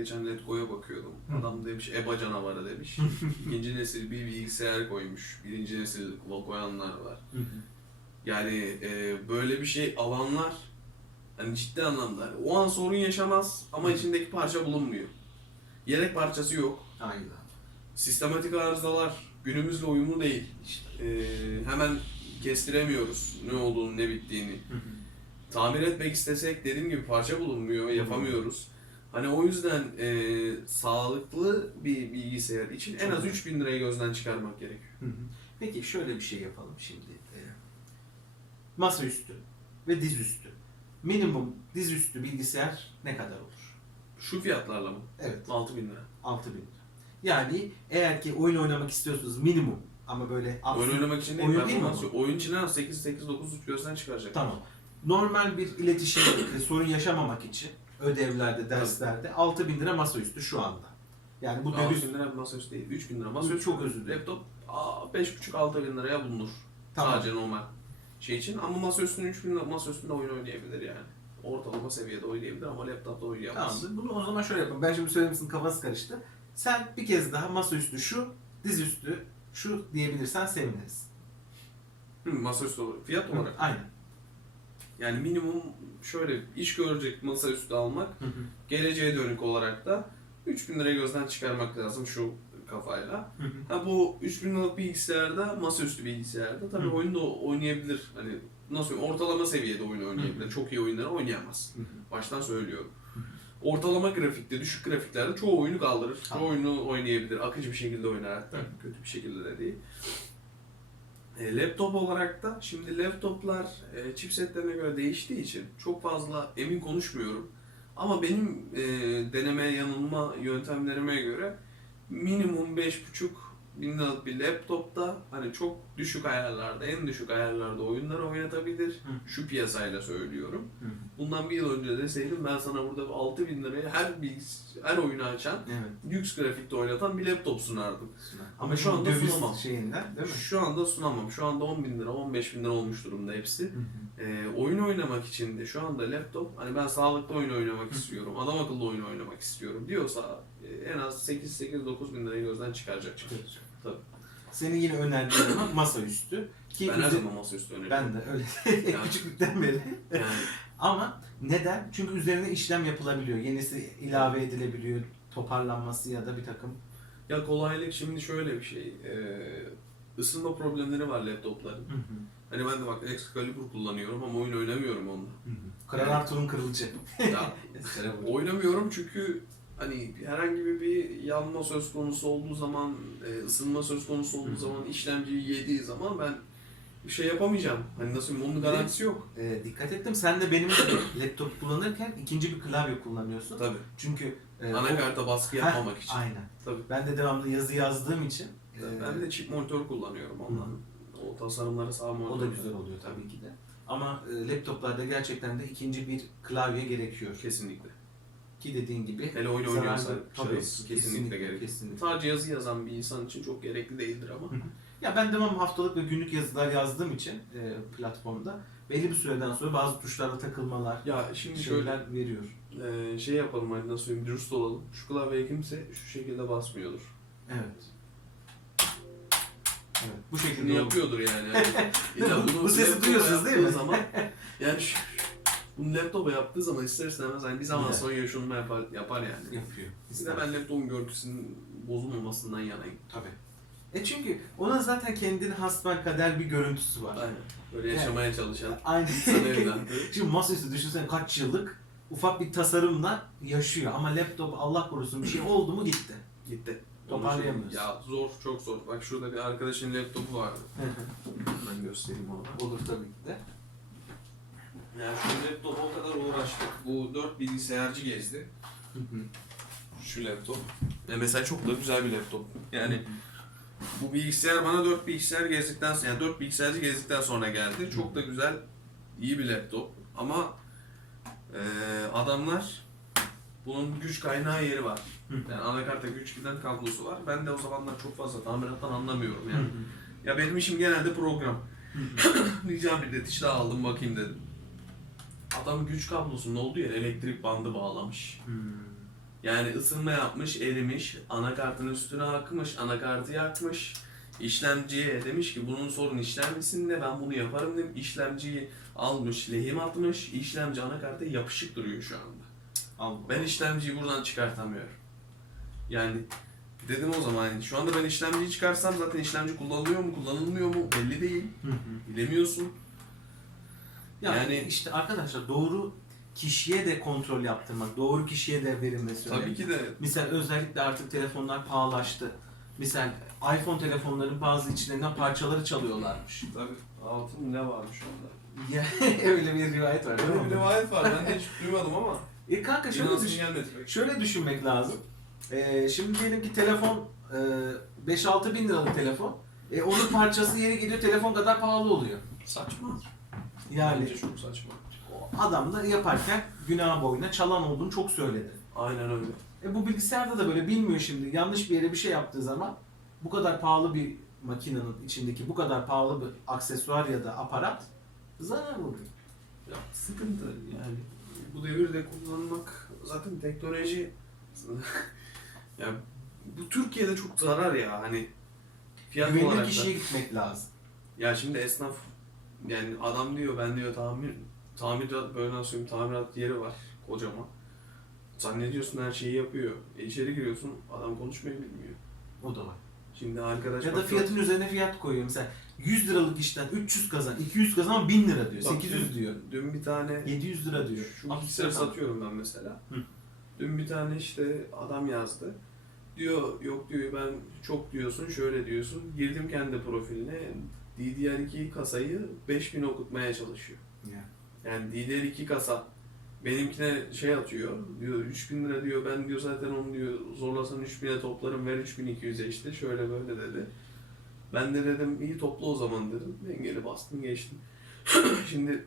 geçen Letgo'ya bakıyordum. Hı. Adam demiş EBA canavarı demiş. İkinci nesil bir bilgisayar koymuş. Birinci nesil koyanlar var. Yani e, böyle bir şey alanlar hani ciddi anlamda o an sorun yaşamaz ama içindeki parça bulunmuyor. Yedek parçası yok. Aynen. Sistematik arızalar günümüzle uyumlu değil. İşte. E, hemen kestiremiyoruz ne olduğunu ne bittiğini. Tamir etmek istesek dediğim gibi parça bulunmuyor, yapamıyoruz. Hani o yüzden e, sağlıklı bir bilgisayar için en az 3000 lirayı gözden çıkarmak gerekiyor. Hı hı. Peki şöyle bir şey yapalım şimdi. Ee, masaüstü ve dizüstü. Minimum dizüstü bilgisayar ne kadar olur? Şu fiyatlarla mı? Evet. 6000 lira. 6000 lira. Yani eğer ki oyun oynamak istiyorsunuz minimum ama böyle Oyun oynamak için değil, Oyun değil mi performans bu? yok. Oyun için en az 8 8 9 gözden çıkaracak. Tamam. Normal bir iletişim e, sorun yaşamamak için ödevlerde, derslerde 6000 lira masaüstü şu anda. Yani bu döviz 6000 lira masaüstü değil, 3000 lira masaüstü. Çok özür dilerim. Laptop aa, 5,5-6 bin liraya bulunur. Tamam. Sadece normal şey için. Ama masaüstünün 3000 lira masaüstünde oyun oynayabilir yani. Ortalama seviyede oynayabilir ama laptopta oynayamaz. Tamamdır. Bunu o zaman şöyle yapalım. Ben şimdi söylemişsin kafası karıştı. Sen bir kez daha masaüstü şu, dizüstü şu diyebilirsen seviniriz. Hı, masaüstü olarak. Fiyat olarak. Aynen. Yani minimum şöyle iş görecek masaüstü almak geleceğe dönük olarak da 3000 lirayı gözden çıkarmak lazım şu kafayla. Ha bu 3000 liralık bilgisayarda, masaüstü bilgisayarda tabii Hı. oyunu da oynayabilir. Hani nasıl ortalama seviyede oyun oynayabilir. Çok iyi oyunları oynayamaz. Baştan söylüyorum. Ortalama grafikte, düşük grafiklerde çoğu oyunu kaldırır. Çoğu oyunu oynayabilir. Akıcı bir şekilde oynar hatta. Hı. Kötü bir şekilde de değil. E, laptop olarak da şimdi laptoplar e, chipsetlerine göre değiştiği için çok fazla emin konuşmuyorum. Ama benim e, deneme yanılma yöntemlerime göre minimum 5.5 bin liralık bir laptopta hani çok düşük ayarlarda, en düşük ayarlarda oyunları oynatabilir. Hı. Şu piyasayla söylüyorum. Bundan bir yıl önce deseydim ben sana burada 6 bin liraya her bilgis- her oyunu açan, Evet. lüks grafikte oynatan bir laptop sunardım. Ama Ama şu anda sunamam. şeyinden değil mi? Şu anda sunamam. Şu anda 10 bin lira, 15 bin lira olmuş durumda hepsi. Ee, oyun oynamak için de şu anda laptop, hani ben sağlıklı oyun oynamak istiyorum, adam akıllı oyun oynamak istiyorum diyorsa e, en az 8-8-9 bin lirayı gözden çıkaracak. Çıkaracak. Tabii. Senin yine önerdiğin zaman masaüstü. Ki Ben her zaman masaüstü öneriyorum. ben de öyle Yani- küçüklükten beri. Yani Ama neden? Çünkü üzerine işlem yapılabiliyor. Yenisi ilave edilebiliyor. Toparlanması ya da bir takım. ya kolaylık şimdi şöyle bir şey. E, ısınma problemleri var laptopların. Hani ben de bak Excalibur kullanıyorum ama oyun oynamıyorum onunla. Kral Arthur'un kırılıcı. Ya oynamıyorum çünkü hani herhangi bir, bir yanma söz konusu olduğu zaman, e, ısınma söz konusu olduğu Hı. zaman, işlemciyi yediği zaman ben bir şey yapamayacağım. Hani nasıl diyeyim, onun garantisi yok. Ee, dikkat ettim. Sen de benim laptop kullanırken ikinci bir klavye kullanıyorsun. Tabii. Çünkü e, o- Anakarta baskı Heh, yapmamak için. Aynen. Tabii. Ben de devamlı yazı yazdığım için e, Ben de çip monitör kullanıyorum ondan. O tasarımları sağ monitör. o da güzel oluyor tabii ki de. Ama e, laptoplarda gerçekten de ikinci bir klavye gerekiyor. Kesinlikle. Ki dediğin gibi Hele oyun zararlı- oynuyorsa Tabii, şahıs kesinlikle, gerekir. kesinlikle. Sadece yazı yazan bir insan için çok gerekli değildir ama. Ya ben devamlı haftalık ve günlük yazılar yazdığım için e, platformda belli bir süreden sonra bazı tuşlara takılmalar, Ya şimdi şöyle veriyor. e, şey yapalım hani nasıl söyleyeyim dürüst olalım. Şu klavyeye kimse şu şekilde basmıyordur. Evet. Evet. Bu şekilde oldu. yapıyordur yani. yani illa Bu sesi duyuyorsunuz değil mi? Zaman, yani şu, bunu laptopa yaptığı zaman ister istemez hani bir zaman Evet. sonra yaşunma yapar, yapar yani. Yapıyor. De ben laptopun görüntüsünün bozulmamasından yanayım. Tabii. E çünkü onun zaten kendine hasbel kader bir görüntüsü var. Aynen. Böyle yaşamaya çalışan Aynen. Şimdi masaüstü düşünsene kaç yıllık ufak bir tasarımla yaşıyor ama laptop Allah korusun bir şey oldu mu gitti. Gitti. Toparlayamıyoruz. Ya zor, çok zor. Bak şurada bir arkadaşın laptopu vardı. Ben göstereyim onu. Olur tabii ki de. Yani şu laptopa o kadar uğraştık. Bu dört bilgisayarcı gezdi. Şu laptop. Ya mesela çok da güzel bir laptop. Yani bu bilgisayar bana dört bilgisayar gezdikten sonra, yani dört bilgisayarcı gezdikten sonra geldi. Çok da güzel, iyi bir laptop. Ama eee, adamlar bunun güç kaynağı yeri var. Yani anakarta güç giden kablosu var. Ben de o zamanlar çok fazla tamirattan anlamıyorum yani. Ya benim işim genelde program. Rica bir daha aldım bakayım dedim. Adam güç kablosunun olduğu yere elektrik bandı bağlamış. Hmm. Yani ısınma yapmış, erimiş, anakartın üstüne akmış, anakartı yakmış. İşlemciye demiş ki bunun sorun işlemcisinde ben bunu yaparım dedim. İşlemciyi almış, lehim atmış. İşlemci anakarta yapışık duruyor şu anda. Allah. Ben işlemciyi buradan çıkartamıyorum. Yani dedim o zaman yani şu anda ben işlemciyi çıkarsam zaten işlemci kullanılıyor mu kullanılmıyor mu belli değil. Hı hı. Bilemiyorsun. Yani, Yani- işte arkadaşlar doğru kişiye de kontrol yaptırmak, doğru kişiye de verilmesi Tabii önemli. ki de Misal özellikle artık telefonlar pahalaştı. Misal iPhone telefonların bazı içlerinden parçaları çalıyorlarmış. tabii altın ne varmış onda. Ya, öyle bir rivayet var Böyle bir rivayet var ben de hiç duymadım ama E kanka şöyle, düşün, şöyle düşünmek lazım. Ee, şimdi diyelim ki telefon e, 5-6 bin liralık telefon. E, onun parçası yeri geliyor telefon kadar pahalı oluyor. Saçma. Yani Bence çok saçma. adam da yaparken günah boyuna çalan olduğunu çok söyledi. Aynen öyle. E bu bilgisayarda da böyle bilmiyor şimdi. Yanlış bir yere bir şey yaptığı zaman bu kadar pahalı bir makinenin içindeki bu kadar pahalı bir aksesuar ya da aparat zarar vuruyor. Ya sıkıntı yani. Bu devirde kullanmak zaten teknoloji ya bu Türkiye'de çok zarar ya hani fiyat Güvenilir olarak da. kişiye gitmek lazım. Ya şimdi esnaf yani adam diyor ben diyor tamir tamirat böyle nasıl söyleyeyim tamirat yeri var kocaman. Zannediyorsun her şeyi yapıyor. E içeri giriyorsun adam konuşmayı bilmiyor. O da var. Şimdi arkadaş Ya da bak- fiyatın üzerine fiyat koyuyor. Mesela 100 liralık işten 300 kazan, 200 kazan 1000 lira diyor. Bak, 800 diyor. Dün bir tane 700 lira diyor. Şu Abi bilgisayarı sen- satıyorum ben mesela. Hı. Dün bir tane işte adam yazdı. Diyor yok diyor ben çok diyorsun şöyle diyorsun. Girdim kendi profiline DDR2 kasayı 5000 okutmaya çalışıyor. Ya. Yani DDR2 kasa benimkine şey atıyor diyor 3000 lira diyor ben diyor zaten onu diyor zorlasan 3000'e toplarım ver 3200'e işte şöyle böyle dedi. Ben de dedim iyi topla o zaman dedim. Engeli bastım geçtim. Şimdi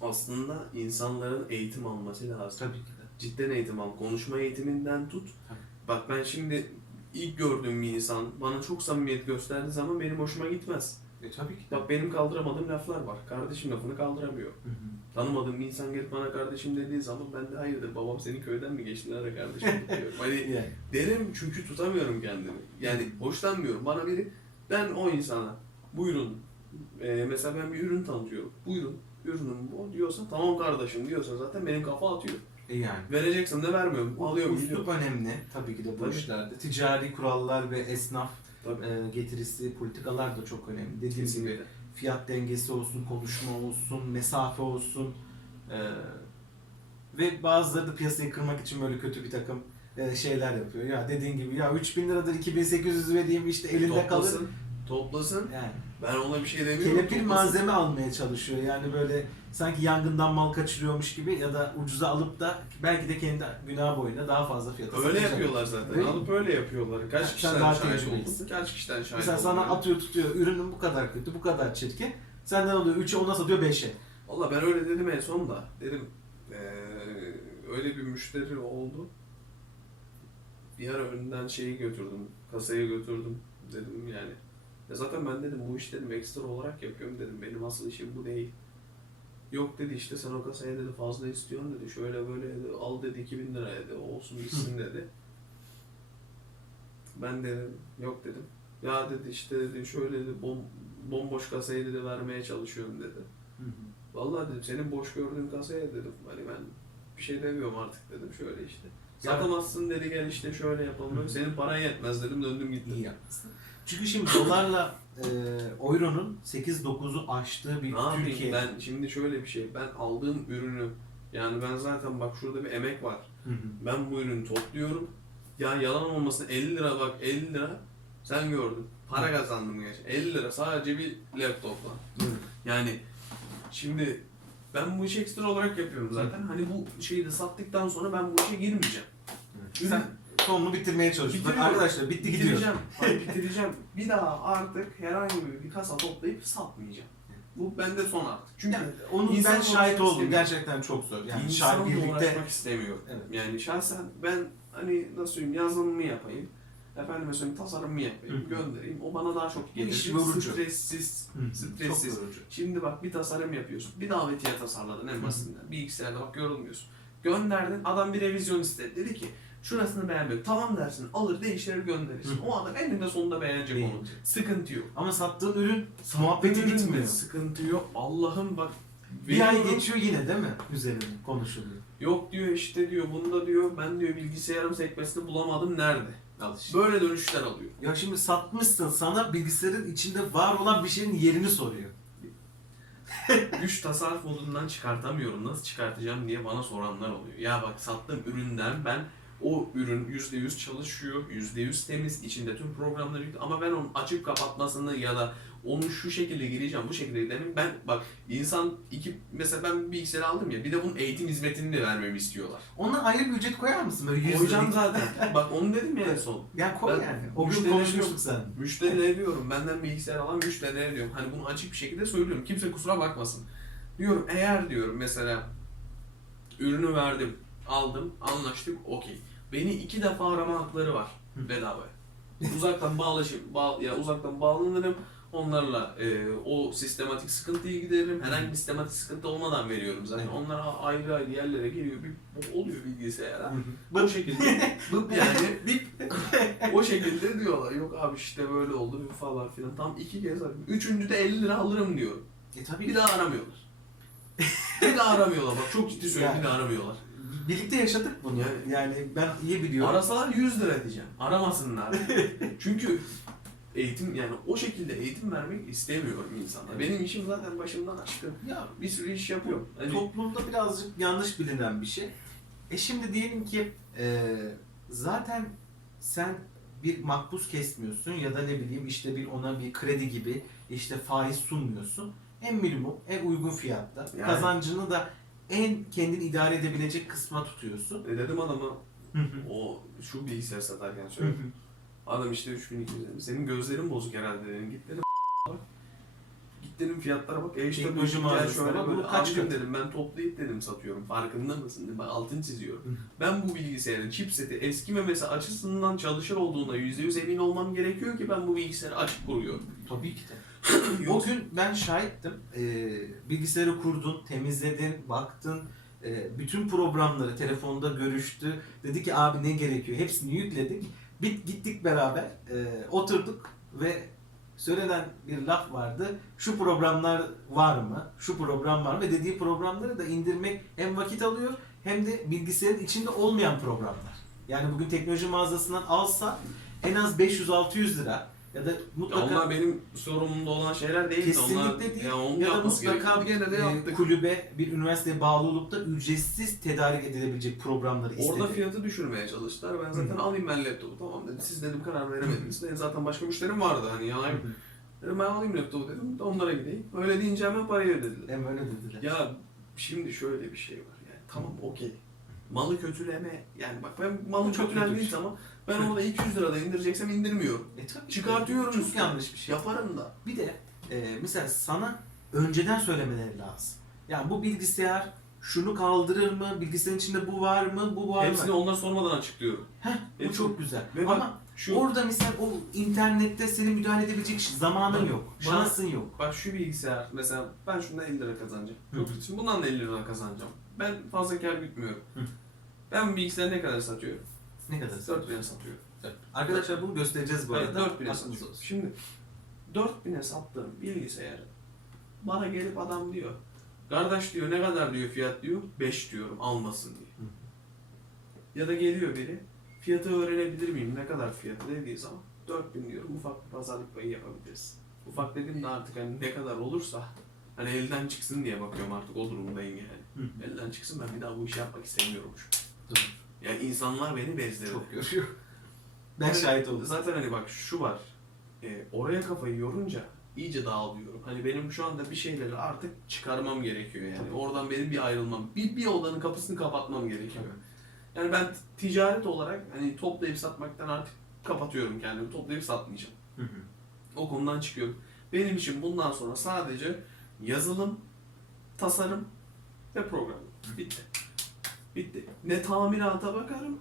aslında insanların eğitim alması lazım. Tabii ki de. Cidden eğitim al. Konuşma eğitiminden tut. Tabii. Bak ben şimdi ilk gördüğüm bir insan bana çok samimiyet gösterdiği zaman benim hoşuma gitmez. E tabii ki. Bak benim kaldıramadığım laflar var. Kardeşim lafını kaldıramıyor. Hı hı. Tanımadığım bir insan gelip bana kardeşim dediği zaman ben de hayırdır babam senin köyden mi geçti nerede kardeşim diyorum. Hani Yani. derim çünkü tutamıyorum kendimi. Yani hoşlanmıyorum. Bana biri ben o insana buyurun e, mesela ben bir ürün tanıtıyorum. Buyurun ürünüm bu diyorsa tamam kardeşim diyorsa zaten benim kafa atıyor. E yani. Vereceksin de vermiyorum. Alıyorum gidiyorum. önemli tabii ki de bu Tabii. işlerde. Ticari kurallar ve esnaf getirisi, politikalar da çok önemli. Dediğim gibi fiyat dengesi olsun, konuşma olsun, mesafe olsun. E, ve bazıları da piyasayı kırmak için böyle kötü bir takım e, şeyler yapıyor. Ya dediğin gibi ya 3000 liradır 2800 vereyim işte elinde kalır. Toplasın. Toplasın. Yani Ben ona bir şey demiyorum. kelepir Toplasın. malzeme almaya çalışıyor. Yani böyle sanki yangından mal kaçırıyormuş gibi ya da ucuza alıp da belki de kendi günah boyuna daha fazla fiyata Öyle satacak. yapıyorlar zaten. Mi? Alıp öyle yapıyorlar. Kaç kişiden daha şahit oldum? Kaç kişiden şahit Mesela sana yani? atıyor tutuyor ürünün bu kadar kötü, bu kadar çirkin. Senden alıyor 3'e ona satıyor 5'e. Valla ben öyle dedim en son da. Dedim eee, öyle bir müşteri oldu. Bir ara önden şeyi götürdüm. Kasayı götürdüm. Dedim yani. Ya zaten ben dedim bu iş dedim ekstra olarak yapıyorum dedim. Benim asıl işim bu değil. Yok dedi işte sen o kasaya dedi fazla istiyorsun dedi. Şöyle böyle dedi. Al dedi 2000 lira dedi. Olsun bitsin dedi. Ben dedim yok dedim. Ya dedi işte dedi şöyle dedi bom, bomboş kasayı dedi vermeye çalışıyorum dedi. Vallahi dedim senin boş gördüğün kasaya dedim. Hani ben bir şey demiyorum artık dedim şöyle işte. Satamazsın dedi gel işte şöyle yapalım. Senin paran yetmez dedim döndüm gittim. İyi yapmışsın. Çünkü şimdi dolarla e, euronun 8-9'u aştığı bir yapayım Türkiye. ben şimdi şöyle bir şey ben aldığım ürünü yani ben zaten bak şurada bir emek var. Hı hı. Ben bu ürünü topluyorum. Ya yalan olmasın 50 lira bak 50 lira sen gördün. Para kazandım geç. 50 lira sadece bir laptopla. Evet. Yani şimdi ben bu işi ekstra olarak yapıyorum zaten. Hani bu şeyi de sattıktan sonra ben bu işe girmeyeceğim. Ürün- Sen sonunu bitirmeye çalışıyorsun. Bitiriyorum. Arkadaşlar bitti gidiyor. bitireceğim. Hayır, bitireceğim. Bir daha artık herhangi bir, kasa toplayıp satmayacağım. Bu bende son artık. Çünkü Yani İnsan ben şahit oldum. istemiyor. Gerçekten çok zor. Yani İnsanla birlikte uğraşmak istemiyorum. Evet. Yani şahsen ben hani nasıl söyleyeyim yazılımımı yapayım. Efendime söyleyeyim tasarımımı yapayım, Hı göndereyim. O bana daha çok Bu iş yorucu. Stressiz. Hı, çok Stressiz. yorucu. Şimdi bak bir tasarım yapıyorsun. Bir davetiye tasarladın en basitinden. Bilgisayarda bak yorulmuyorsun. Gönderdin. Adam bir revizyon istedi. Dedi ki Şurasını beğenmiyorum. Tamam dersin. Alır değiştirir gönderirsin. Hı. O adam eninde sonunda beğenecek Değil. onu. Sıkıntı yok. Ama sattığın ürün muhabbeti bitmiyor. Sıkıntı yok. Allah'ım bak. Bir ay geçiyor yine değil mi? Üzerine konuşuluyor. Yok diyor işte diyor bunda diyor ben diyor bilgisayarım sekmesini bulamadım nerede? Al işte. Böyle dönüşler alıyor. Ya şimdi satmışsın sana bilgisayarın içinde var olan bir şeyin yerini soruyor. Güç tasarruf modundan çıkartamıyorum. Nasıl çıkartacağım diye bana soranlar oluyor. Ya bak sattığım üründen ben o ürün %100 çalışıyor, %100 temiz, içinde tüm programları yüklü ama ben onun açıp kapatmasını ya da onu şu şekilde gireceğim, bu şekilde gidelim. Ben bak insan iki mesela ben bir bilgisayar aldım ya bir de bunun eğitim hizmetini de vermemi istiyorlar. Ona ayrı bir ücret koyar mısın? Böyle 100 Koyacağım zaten. bak onu dedim ya en son. Yani koy Ben yani. O gün konuşmuştuk sen. Müşterilere diyorum, benden bilgisayar alan müşterilere diyorum. Hani bunu açık bir şekilde söylüyorum. Kimse kusura bakmasın. Diyorum eğer diyorum mesela ürünü verdim, aldım, anlaştık, okey. Beni iki defa arama hakları var bedava. Uzaktan bağlaşıp, bağ, ya uzaktan bağlanırım. Onlarla e, o sistematik sıkıntıyı gideririm. Herhangi bir sistematik sıkıntı olmadan veriyorum zaten. Onlar ayrı ayrı yerlere geliyor. Bir, oluyor bilgisayara. Bu şekilde yani bir o şekilde diyorlar. Yok abi işte böyle oldu falan filan. Tam iki kez aradım. Üçüncü de 50 lira alırım diyor. E tabii Bir daha aramıyorlar. bir daha aramıyorlar bak çok ciddi söylüyorum bir daha aramıyorlar. Birlikte yaşadık bunu. Yani- Yani ben iyi biliyorum. Arasalar 100 lira diyeceğim. Aramasınlar. Çünkü eğitim yani o şekilde eğitim vermek istemiyorum insanlara. Benim işim zaten başımdan aşkın. Ya Bir sürü iş yapıyorum. Hani toplumda birazcık yanlış bilinen bir şey. E şimdi diyelim ki e, zaten sen bir makbuz kesmiyorsun ya da ne bileyim işte bir ona bir kredi gibi işte faiz sunmuyorsun. En minimum, en uygun fiyatta Yani. kazancını da en kendini idare edebilecek kısma tutuyorsun. e dedim adama o şu bilgisayar satarken söyledim. Adam işte 3200 dedim. Senin gözlerin bozuk herhalde dedim. Git dedim bak. Git dedim fiyatlara bak. E işte bu Teknoloji mağazasına şöyle bak, böyle. bu kaç katı? dedim ben toplayıp dedim satıyorum. Farkında mısın dedim. Ben altın çiziyorum. Ben bu bilgisayarın chipseti eskimemesi açısından çalışır olduğuna %100 emin olmam gerekiyor ki ben bu bilgisayarı açık kuruyorum. Tabii ki de. O gün ben şahittim. Ee, bilgisayarı kurdun, temizledin, baktın. Ee, bütün programları telefonda görüştü. Dedi ki abi ne gerekiyor? Hepsini yükledik. Bit gittik beraber. ee, oturduk ve söylenen bir laf vardı. Şu programlar var mı? Şu program var mı? Ve dediği programları da indirmek hem vakit alıyor hem de bilgisayarın içinde olmayan programlar. Yani bugün teknoloji mağazasından alsa en az 500-600 lira ya da Ya mutlaka onlar benim sorumlumda olan şeyler değil de onlar Kesinlikle değil. ya onu ya da mutlaka bir Gene de e, yaptık. kulübe, bir üniversiteye bağlı olup da ücretsiz tedarik edilebilecek programları istedi. Orada fiyatı düşürmeye çalıştılar. Ben zaten Hı. alayım ben laptopu. Tamam dedim. Siz dedim karar veremediniz. Benim zaten başka müşterim vardı hani yalan yok. Dedim ben alayım laptopu dedim. Onlara gideyim. Öyle deyince hemen parayı ödediler. Hem öyle dediler. Ya şimdi şöyle bir şey var yani tamam okey. Malı kötüleme yani bak ben malı Çok kötülendiği kötü bir şey. zaman ben orada 200 lirada indireceksem indirmiyorum. E tabii. Çıkartıyorum Çok üstüne. yanlış bir şey. Yaparım da. Bir de e, mesela sana önceden söylemeleri lazım. Yani bu bilgisayar şunu kaldırır mı? Bilgisayarın içinde bu var mı? Bu var Hepsini mı? onlar sormadan açıklıyorum. Heh, bu çok güzel. Ve bak, Ama Şu orada mesela o internette senin müdahale edebilecek zamanın Bak, yok. bana- Şansın yok. bak şu bilgisayar mesela ben şundan 50 lira kazanacağım. Hı. Bundan da 50 lira kazanacağım. Ben fazla kar gütmüyorum. Hı. Ben bilgisayarı ne kadar satıyorum? Ne kadar? 4 liraya satıyorum. Arkadaşlar bunu göstereceğiz bu Evet, arada. 4 bine Aklınızda satıyorum. olsun. Şimdi 4000'e sattığım bilgisayarı bana gelip adam diyor. Kardeş diyor ne kadar diyor fiyat diyor. 5 diyorum almasın diye. Ya da geliyor biri fiyatı öğrenebilir miyim ne kadar fiyatı dediği zaman 4000 diyorum ufak bir pazarlık payı yapabiliriz. Ufak dedim de artık hani ne kadar olursa hani elden çıksın diye bakıyorum artık o durumdayım yani. Hı. Elden çıksın ben bir daha bu işi yapmak istemiyormuş. Doğru. Yani insanlar beni bezdirdi. Çok görüyor. Ben Yani şahit oldum. Zaten hani bak şu var. E, oraya kafayı yorunca iyice dağılıyorum. Hani benim şu anda bir şeyleri artık çıkarmam gerekiyor yani. Tabii. Oradan benim bir ayrılmam. Bir, bir odanın kapısını kapatmam gerekiyor. Yani ben ticaret olarak hani toplayıp satmaktan artık kapatıyorum kendimi. Toplayıp satmayacağım. Hı hı. O konudan çıkıyorum. Benim için bundan sonra sadece yazılım, tasarım ve program. Bitti. Bitti. Ne tamirata bakarım,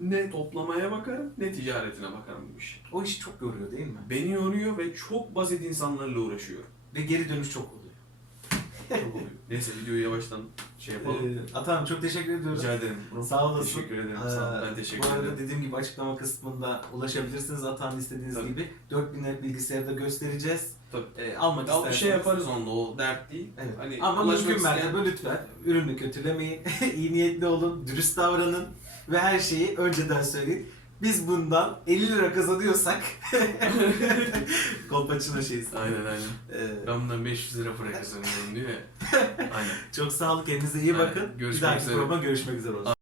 ne toplamaya bakarım, ne ticaretine bakarım bu iş. O iş çok yoruyor değil mi? Beni yoruyor ve çok basit insanlarla uğraşıyorum. Ve geri dönüş çok oluyor. Çok oluyor. Neyse videoyu yavaştan şey yapalım. Ee, Atam çok teşekkür ediyorum. Rica ederim. Bro. Sağ olasın. Teşekkür ederim. Ee, Sağ ol. Ben teşekkür Bu arada ederim. dediğim gibi açıklama kısmında ulaşabilirsiniz Atan'ın istediğiniz Tabii. gibi. 4000 lira bilgisayarda göstereceğiz. Tabii. Ee, almak Ya bir isterseniz. şey yaparız onda o dert değil. Evet. Hani Ama ulaşmak mümkün isteyen- mertebe lütfen ürünü kötülemeyin, iyi niyetli olun, dürüst davranın ve her şeyi önceden söyleyin. Biz bundan 50 lira kazanıyorsak Kolpaçino şeysi. Aynen aynen. Ee, Ben bundan 500 lira para kazanıyorum diyor ya. Aynen. çok sağ olun kendinize iyi Aynen. bakın. Görüşmek Bir dahaki üzere. programa görüşmek üzere olsun.